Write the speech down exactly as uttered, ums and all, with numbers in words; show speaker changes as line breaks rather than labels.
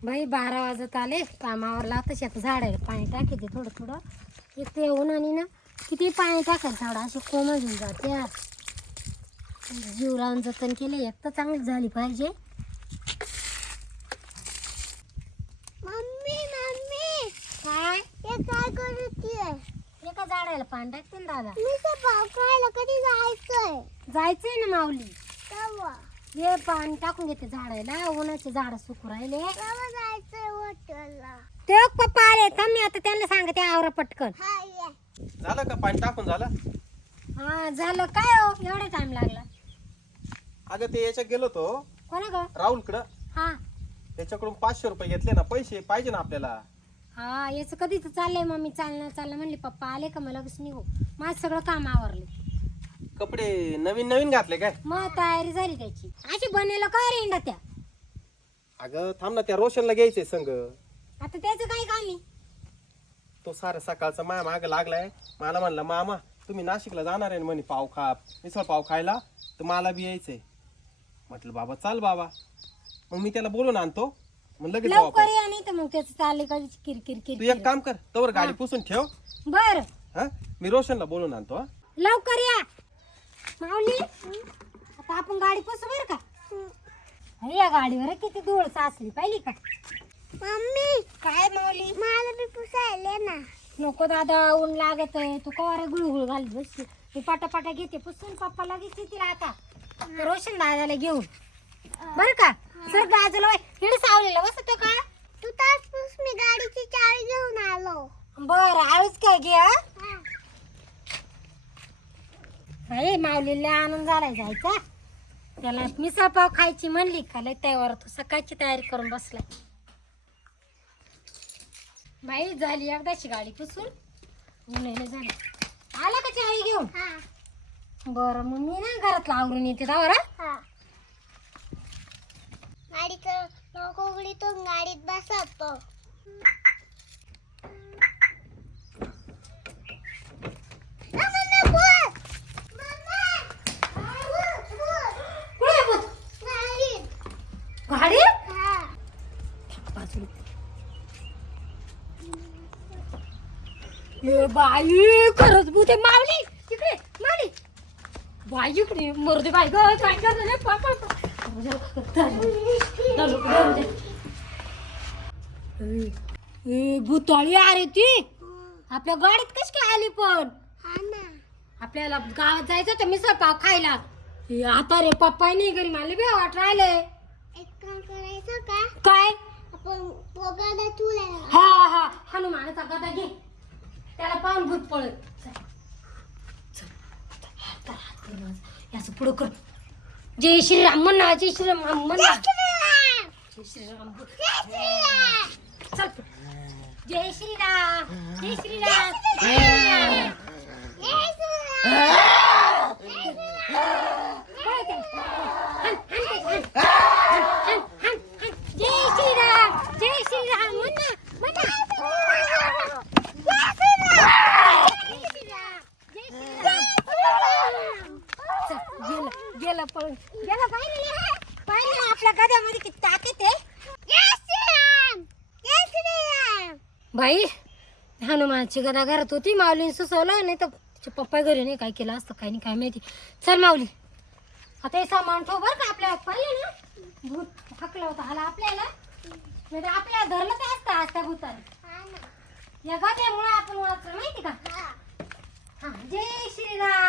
बाई बारा वाजत आले कामावरला आता शेत झाडायला पाणी टाकायचे थोडं थोडं. एक ते येऊन आणि ना किती पाणी टाकायचं झाडं असे कोमल घेऊन जात्या. जीव लावून जतन केले एक तर चांगली झाली पाहिजे.
मम्मी मम्मी
काय
हे काय करतीये?
एका झाडायला पाणी टाकते ना दादा.
मी तर पाव खायला कधी जायचंय?
जायचंय ना माऊली.
केव्हा?
हे पाणी टाकून घेते झाडायला. उन्हाचे झाड सुकू राहिले.
केव्हा जायचंय हॉटेलला?
ते पप्पा आले थांब मी आता त्यांना सांगते आवरा पटकन.
हाय ये.
झालं का पाणी टाकून झालं?
हा झालं काय हो एवढा टाइम लागला?
अगं ते याच्यात गेलो तो
कोणा ग?
राहुलकडं.
हा
त्याच्याकडून पाचशे रुपये घेतले ना, पैसे पाहिजे ना आपल्याला.
हा याचं कधीच चाललंय मम्मी चालणं चाललं म्हणली पप्पा आले का मला कसं निघू. माझं सगळं काम आवरले.
कपडे नवीन नवीन घातले काय?
मग तयारी झाली त्याची. अशी बनेल काय रेंडा त्या.
अगं थांब ना, त्या रोशनला घ्यायचंय संग.
आता त्याचं काय काम आहे?
तो सारा सकाळचा माया माग लागलाय. मला म्हणला मामा तुम्ही नाशिकला जाणार आहे ना म्हणे पाव खा मिसळ पाव खायला, तर मला बी यायचंय. म्हटलं बाबा चाल बाबा. मग मी त्याला बोलून आणतो. मग लगेच जाऊ
लवकर
आपण.
या नाही तर मग त्याचं चालले का किरकिर
तू
किरकिर.
एक काम कर, तवर गाडी पुसून ठेव.
बर
हा मी रोशनला बोलून आणतो. हा
लवकर या माऊली. आता आपण गाडी पुसू बर का. अरे या गाडीवर किती धूळ साचली पाहिली का.
मम्मी
काय माऊली?
मला बी पुसायले ना.
नको दादा ऊन लागत आहे. तू कवारे गुळगुळ घालत बसली. मी पाटापाटा घेते पुसून पप्पा लगेच येतील आता ते रोशन दादाला घेऊन. बर का सर बाजूला हिड सावलेला बसतो का?
तू तास पुस, मी गाडीची चावी घेऊन आलो.
बर आळूच काय घे. हा?
हा.
अरे माऊलीला आनंद झालाय जायचा. त्याला मिसळ पाव खायची म्हणली का लय त्यावर तू सकाळची तयारी करून बसलाय. बाई झाली एकदाची गाडी पुसून. ऊन झाली. आला का चावी घेऊन?
हा.
बरं मग मी ना घरातलं आवरून येते दावर.
हा. गाडीचं लोक उघडीतो गाडीत बसतो.
गाडी ए बाई खरंच भूते मावली तिकडे मावली. बाई इकडे मरते बाई ग काय करत नाही पापा. ए भूताळी अरे ती आपल्या गाडीत कशी काय आली पण?
हा ना.
आपल्याला गावात जायचं होतं मिसळ पाव खायला. ए, आता रे पप्पा नाही घरी मला बी वाट राहिले.
एक काम करायचं का?
काय?
आपण पोगाला तुला.
हा हा हनुमानाचा गदा घे. त्याला पाहून भूत पळत. चल. चल. हात कर, हात कर माझं. याचं पुढं कर. जय श्रीराम म्हणा जय श्रीराम म्हणा. जय श्रीराम चल पुढं. जय श्रीराम जय श्रीराम जय श्रीराम. पळ त्याला. हाण, हाण त्याला, हाण. हाण, हाण, हाण. जय श्रीराम जय श्रीराम म्हणा म्हणा. गेला गेला पळून गेला. पाहिलं पाहिलं आपल्या गद्यामध्ये किती ताकद आहे. बाई हनुमानची गदा घरात होती. माऊलीने सुचवलं नाही तर तिचे पप्पा घरी नाही काय केलं असतं काय नाही काय माहिती. चल माऊली आता हे सामान ठेव बरं का. आपल्या पाहिलं ना भूत हकलं होतं हाला आपल्याला. नाही तर आपल्याला धरलं तर असतं आज त्या भूताने. या गद्यामुळे आपण वाचलं माहिती का. हा जय श्रीराम